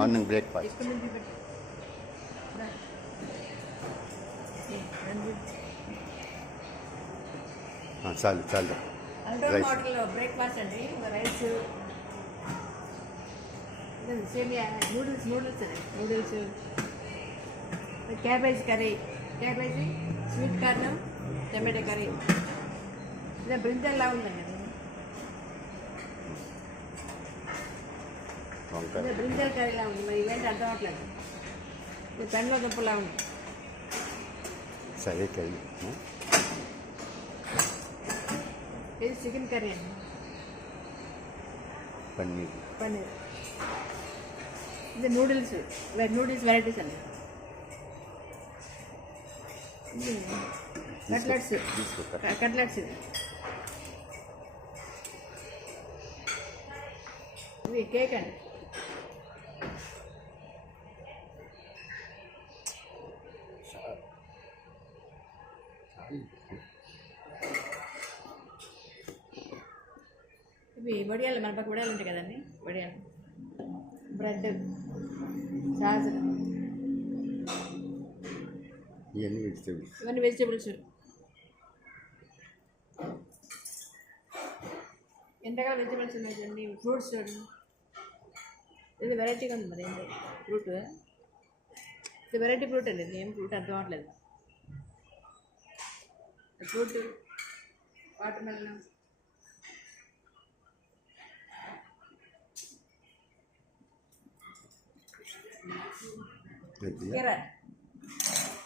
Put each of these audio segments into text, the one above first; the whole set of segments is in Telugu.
Morning breakfast. ఇక్కడ నుంచి పెట్టి చాలు చాలు. అల్ట్రా మోడల్లో బ్రేక్ఫాస్ట్ అండి. రైస్, సేమియా, noodles cabbage curry, sweet corn, tomato curry, ఇలా బ్రింజల్లా ఉందండి. బ్రింజల్ కర్రీలా ఉంది. మరి ఇవేంటి అర్థం అవట్లేదు. ఇది పెన్లో దుంపలా ఉంది. సరే కర్రీ. ఇది చికెన్ కర్రీ అండి. పన్నీర్. ఇది నూడిల్స్ వెరైటీస్ అండి. ఇది కట్లెట్స్ ఇది కేక్ అండి. ఇవి వడియాలు, మన పక్క వడియాలు ఉంటాయి కదండి. వడియాలు, బ్రెడ్, సాస్, ఇవన్నీ వెజిటేబుల్స్. ఎంతకాలం వెజిటేబుల్స్ ఉన్నాయి చూడండి. ఫ్రూట్స్ చూడండి. ఇది వెరైటీగా ఉంది. మరి ఏంటి ఫ్రూట్? ఇది వెరైటీ ఫ్రూట్ అండి. ఇది ఏం ఫ్రూట్ అర్థం అవ్వట్లేదు. ఫ్రూట్ వాటర్ మెలన్,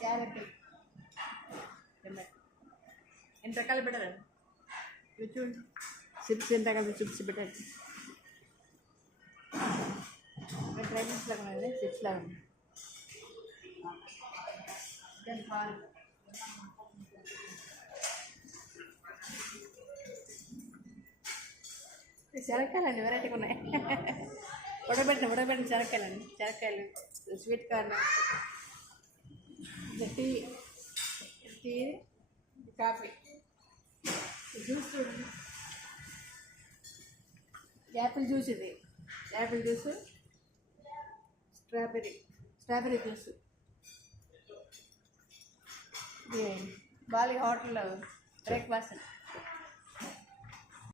క్యారెట్, ఎన్ని రకాలు పెట్టారు చూడండి. చిప్స్ ఎంత రకాల చిప్స్ పెట్టారు. డ్రై ఫ్రూట్స్ లాగా ఉన్నాయి, చిప్స్ లాగా ఉన్నాయి. శనక్కాయలండి వెరైటీగా ఉన్నాయి. ఉడకబెట్టిన శనక్కాయలు, sweet corn, tea, coffee, juice చూడండి. యాపిల్ జ్యూస్, ఇది యాపిల్ జ్యూస్, స్ట్రాబెర్రీ జ్యూస్. ఇది బాలి హోటల్ బ్రేక్ఫాస్ట్.